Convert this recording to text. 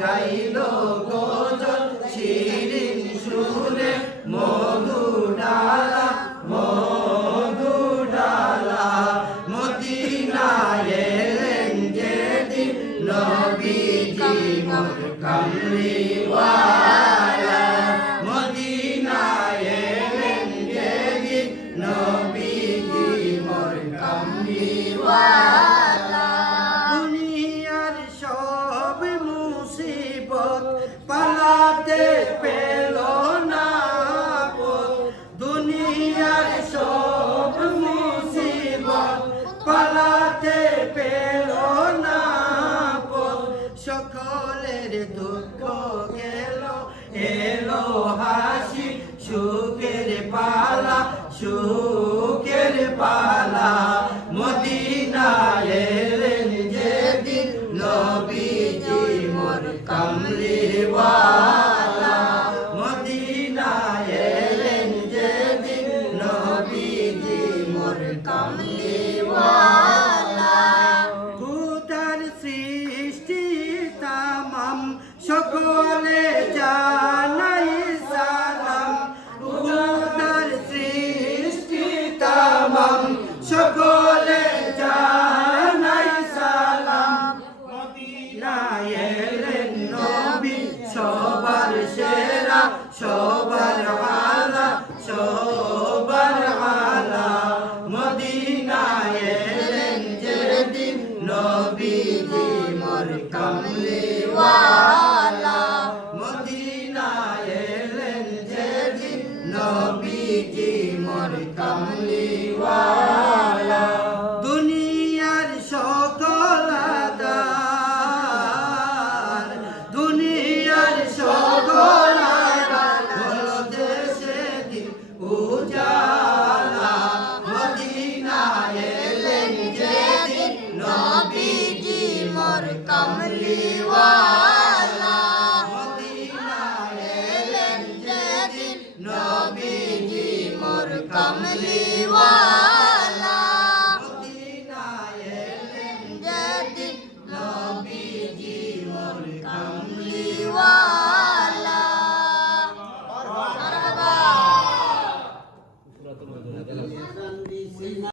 গাইল গজল শিরিন সুরে মধু ডালা মদিনায় এলেন যেদিন নবীজি মোর কামলিওয়ালা মদিনায় এলেন যেদিন নবীজি মোর কামলিওয়ালা দুনিয়ার সব মুসিবত পালাতে পেল না দুনিয়ার সব মুসিবত পালাতে পেল না সকলের দুঃখ গেল এলো হাসি সুখের পালা মদিনায় এলেন যেদিন নবীজি মোর কামলিওয়ালা মদিনায় এলেন যেদিন নবীজি মোর কামলিওয়ালা খুদার সৃষ্টি তামাম সকলে জানাই সালাম খুদার সৃষ্টি তামাম সকলে জানাই সালাম মদিনায় এলেন নবী সবার সেরা সবার আলা মদিনায় এলেন যেদিন নবীজি মোর কামলিওয়ালা মদিনায় এলেন যেদিন নবীজি মোর কামলিওয়ালা দুনিয়ার সকল আদার দুনিয়ার সকল আদার হলো দেশে দিন উজালা মদিনায় এলেন যেদিন নবীজি মোর কামলিওয়ালা মদিনায় এলেন যেদিন নবীজি মোর কামলিওয়ালা